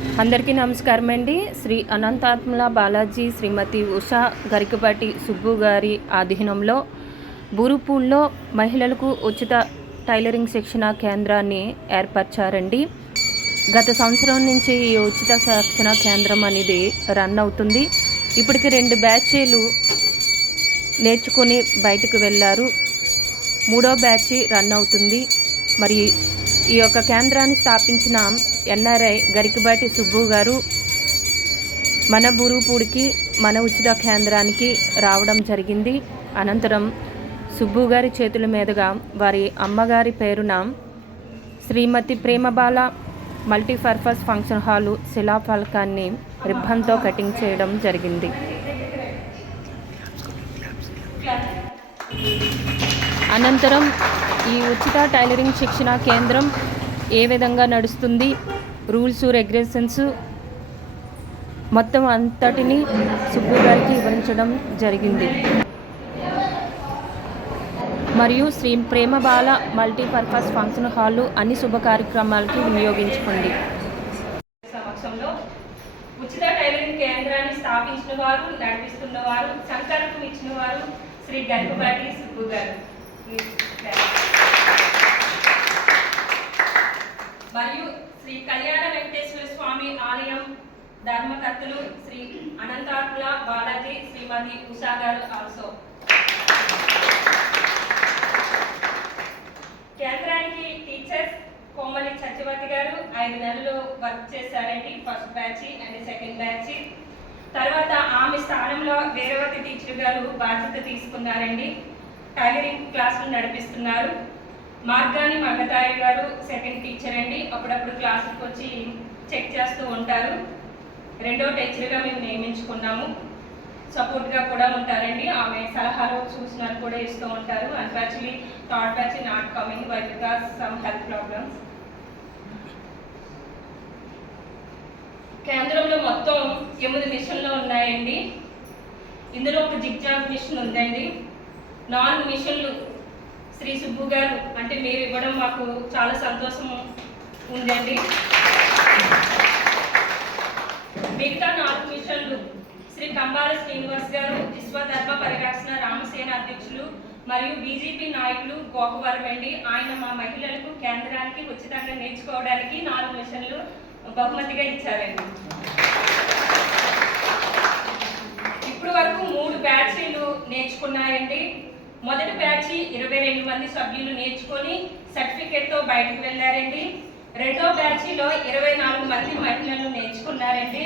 అందరికీ నమస్కారం అండి. శ్రీ అనంతాత్మల బాలాజీ శ్రీమతి ఉషా గరికపాటి సుబ్బు గారి ఆధీనంలో బూరుపూల్లో మహిళలకు ఉచిత టైలరింగ్ శిక్షణ కేంద్రాన్ని ఏర్పరిచారండి. గత సంవత్సరం నుంచి ఈ ఉచిత శిక్షణ కేంద్రం అనేది రన్ అవుతుంది. ఇప్పటికి 2 బ్యాచీలు నేర్చుకొని బయటకు వెళ్ళారు. 3వ బ్యాచ్ రన్ అవుతుంది. మరి ఈ యొక్క కేంద్రాన్ని స్థాపించిన ఎన్ఆర్ఐ గరికపాటి సుబ్బు గారు మన బూరుపూడికి మన ఉచిత కేంద్రానికి రావడం జరిగింది. అనంతరం సుబ్బు గారి చేతుల మీదుగా వారి అమ్మగారి పేరున శ్రీమతి ప్రేమబాల మల్టీపర్పస్ ఫంక్షన్ హాలు శిలాఫలకాన్ని రిబ్బన్తో కటింగ్ చేయడం జరిగింది. అనంతరం ఈ ఉచిత టైలరింగ్ శిక్షణ కేంద్రం ఏ విధంగా నడుస్తుంది, రూల్స్ రెగ్యులేషన్స్ మొత్తం అంతటిని సుబ్బు గారికి వివరించడం జరిగింది. మరియు శ్రీ ప్రేమబాల మల్టీపర్పస్ ఫంక్షన్ హాలు అన్ని శుభ కార్యక్రమాలకి వినియోగించుకోండి. సమక్షంలో ఉచిత టైలరింగ్ కేంద్రాన్ని స్థాపించిన వారు, నడిపిస్తున్న వారు, సంకల్పం ఇచ్చిన వారు శ్రీ గరికపాటి సుబ్బు గారు. మరియు శ్రీ కళ్యాణ వెంకటేశ్వర స్వామి ఆలయం ధర్మకర్తలు శ్రీ అనంతాత్మల బాలాజీ శ్రీమతి ఉషా గారు ఆల్సో. కేంద్రానికి టీచర్స్ కోమలి సత్యవతి గారు 5 నెలలు వర్క్ చేశారండి. First batch and second batch. తర్వాత ఆమె స్థానంలో వేరవతి టీచర్ గారు బాధ్యత తీసుకున్నారండి. టైలరింగ్ క్లాసులు నడిపిస్తున్నారు. మార్గాని మగతాయి గారు సెకండ్ టీచర్ అండి. అప్పుడప్పుడు క్లాసులకు వచ్చి చెక్ చేస్తూ ఉంటారు. 2వ టీచర్గా మేము నియమించుకున్నాము. సపోర్ట్గా కూడా ఉంటారండి. ఆమె సలహాలు సూచనలు కూడా ఇస్తూ ఉంటారు. Unfortunately third batch not coming by because some health problems. కేంద్రంలో మొత్తం 8 మిషన్లు ఉన్నాయండి. ఇందులో ఒక జిగ్జాగ్ మిషన్ ఉందండి. 4 మిషన్లు శ్రీ సుబ్బు గారు అంటే మీరు ఇవ్వడం మాకు చాలా సంతోషం ఉందండి. మిగతా 4 మిషన్లు శ్రీ కంబాల శ్రీనివాస్ గారు విశ్వధర్మ పరిరక్షణ రామసేన అధ్యక్షులు మరియు బీజేపీ నాయకులు గోకవరం అండి. ఆయన మా మహిళలకు కేంద్రానికి ఉచితంగా నేర్చుకోవడానికి 4 మిషన్లు బహుమతిగా ఇచ్చారండి. ఇప్పుడు వరకు 3 బ్యాచ్లు నేర్చుకున్నాయండి. మొదటి బ్యాచ్ 22 మంది సభ్యులు నేర్చుకొని సర్టిఫికేట్తో బయటకు వెళ్ళారండి. 2వ బ్యాచ్లో 24 మంది మహిళలు నేర్చుకున్నారండి.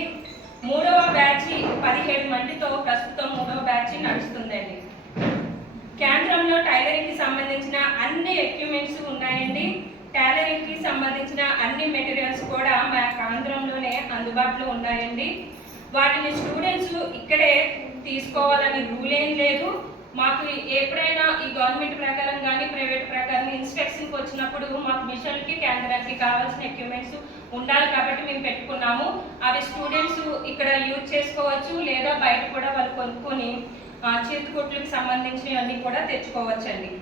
3వ బ్యాచ్ 17 మందితో ప్రస్తుతం 3వ బ్యాచ్ నడుస్తుందండి. కేంద్రంలో టైలరింగ్కి సంబంధించిన అన్ని ఎక్విప్మెంట్స్ ఉన్నాయండి. టైలరింగ్కి సంబంధించిన అన్ని మెటీరియల్స్ కూడా మా కేంద్రంలోనే అందుబాటులో ఉన్నాయండి. వాటిని స్టూడెంట్స్ ఇక్కడే తీసుకోవాలని రూల్ ఏం లేదు. మాకు ఎప్పుడైనా ఈ గవర్నమెంట్ ప్రకారం కానీ ప్రైవేట్ ప్రకారం ఇన్స్ట్రక్షన్కి వచ్చినప్పుడు మాకు మిషన్కి కేంద్రానికి కావాల్సిన ఎక్విప్మెంట్స్ ఉండాలి కాబట్టి మేము పెట్టుకున్నాము. అవి స్టూడెంట్స్ ఇక్కడ యూజ్ చేసుకోవచ్చు, లేదా బయట కూడా వాళ్ళు కొనుక్కొని చేతికుట్లకు సంబంధించినవన్నీ కూడా తెచ్చుకోవచ్చండి.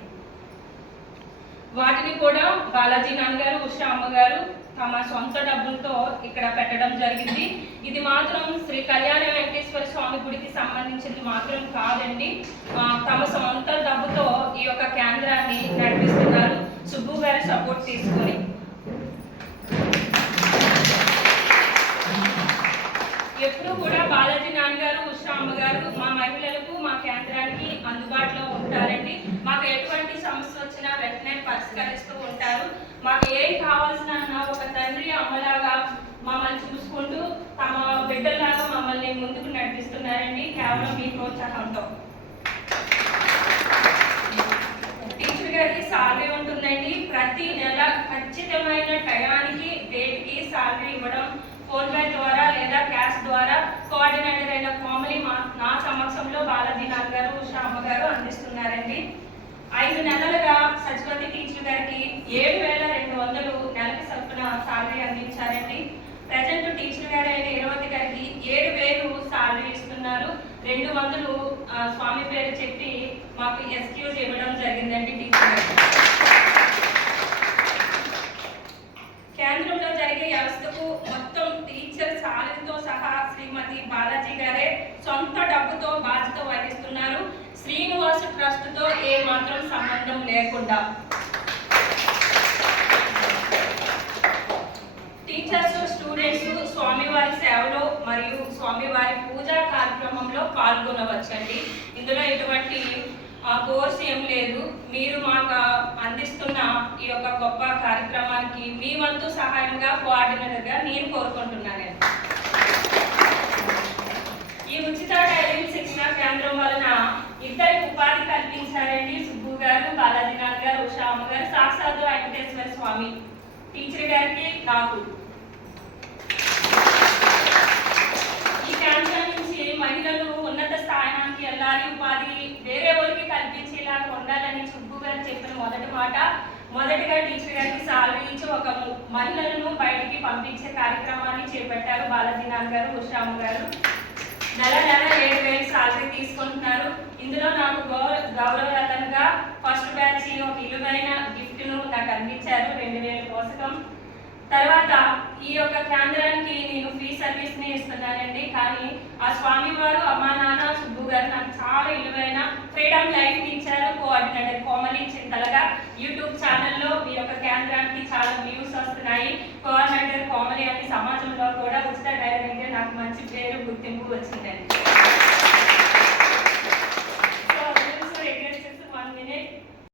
వాటిని కూడా బాలాజీ నాన్నగారు, ఉషా అమ్మగారు తమ సొంత డబ్బులతో ఇక్కడ పెట్టడం జరిగింది. ఇది మాత్రం శ్రీ కళ్యాణ వెంకటేశ్వర స్వామి గుడికి సంబంధించింది మాత్రం కాదండి. తమ సొంత డబ్బుతో ఈ యొక్క కేంద్రాన్ని నడిపిస్తున్నారు సుబ్బు గారి సపోర్ట్ తీసుకొని. ఎప్పుడు కూడా బాలాజీ నాన్నగారు, ఉషా అమ్మగారు మా మహిళలకు మా కేంద్రానికి అందుబాటులో ఉంటారండి. మాకు ఎటువంటి సమస్య వచ్చినా వెంటనే పరిష్కరిస్తూ ఉంటారు. మాకు ఏం కావాల్సిన ఒక తండ్రి అమ్మలాగా మమ్మల్ని చూసుకుంటూ తమ బిడ్డలాగా మమ్మల్ని ముందుకు నడిపిస్తున్నారండి, కేవలం మీ ప్రోత్సాహంతో. టీచర్ గారికి సాలరీ ఉంటుందండి. ప్రతి నెల ఖచ్చితమైన టయానికి డేట్కి సాలరీ ఇవ్వడం ఫోన్పే ద్వారా లేదా క్యాష్ ద్వారా కోఆర్డినేటర్ అయిన కోమలి నా సమక్షంలో బాలాజీ నాన్నగారు, ఉషా అమ్మగారు అందిస్తున్నారండి. 5 నెలలుగా సచివతి టీచర్ గారికి 7,200 నెలకి చొప్పున సాలరీ అందించారండి. ప్రజెంట్ టీచర్ గారు అయిన ఇరవతి గారికి 7,000 సాలరీ ఇస్తున్నారు. 200 స్వామి పేరు చెప్పి మాకు ఎక్స్క్యూజ్ ఇవ్వడం జరిగిందండి టీచర్ గారు. కేంద్రంలో జరిగే వ్యవస్థకు మొత్తం టీచర్ శ్రీమతి బాలాజీ గారే సొంత డబ్బుతో బాధ్యత వహిస్తున్నారు. శ్రీనివాస ట్రస్ట్తో ఏ మాత్రం సంబంధం లేకుండా. టీచర్స్, స్టూడెంట్స్ స్వామివారి సేవలో మరియు స్వామివారి పూజా కార్యక్రమంలో పాల్గొనవచ్చండి. ఇందులో ఎటువంటి కోర్స్ ఏం లేదు. మీరు మాకు అందిస్తున్న ఈ యొక్క గొప్ప కార్యక్రమానికి మీ వంతు సహాయంగా కోఆర్డినేటర్గా నేను కోరుకుంటున్నాను. ఈ ఉచిత టైలరింగ్ శిక్షణ కేంద్రం వలన ఇద్దరికి ఉపాధి కల్పించారండి. సుబ్బు గారు, బాలాజీనాథ్ గారు, ఉషా అమ్మ గారు, సాక్షాత్తు వెంకటేశ్వర స్వామి టీచర్ గారికి, నాకు. ఈ కేంద్రం నుంచి మహిళలు ఉన్నత స్థానానికి వెళ్ళాలి, ఉపాధి వేరే వాళ్ళకి కల్పించేలాగా ఉండాలని సుబ్బు గారు చెప్పిన మొదటి మాట. మొదటిగా టీచర్ గారికి సాలరీ ఇచ్చి ఒక మహిళలను బయటికి పంపించే కార్యక్రమాన్ని చేపట్టారు బాలాజీనాథ్ గారు, ఉషామ్మ గారు. నెల 7,000 సాలరీ తీసుకుంటున్నారు. ఇందులో నాకు గౌరవరతంగా ఫస్ట్ బ్యాచ్ ఒక విలువైన గిఫ్ట్ను నాకు అందించారు, 2,000 పోషకం. తర్వాత ఈ యొక్క కేంద్రానికి నేను ఫ్రీ సర్వీస్ని ఇస్తున్నానండి. కానీ ఆ స్వామివారు, అమ్మా నాన్న, సుబ్బు గారు నాకు చాలా విలువైన ఫ్రీడమ్ లైఫ్ ఇచ్చారు. కోఆర్డినేటర్ కోమలి చింతలగా యూట్యూబ్ ఛానల్లో ఈ యొక్క కేంద్రానికి చాలా వ్యూస్ వస్తున్నాయి. కోఆర్డినేటర్ కోమలి అని సమాజంలో కూడా ఉచిత టైలరింగ్ నాకు మంచి పేరు, గుర్తింపు వచ్చిందండి.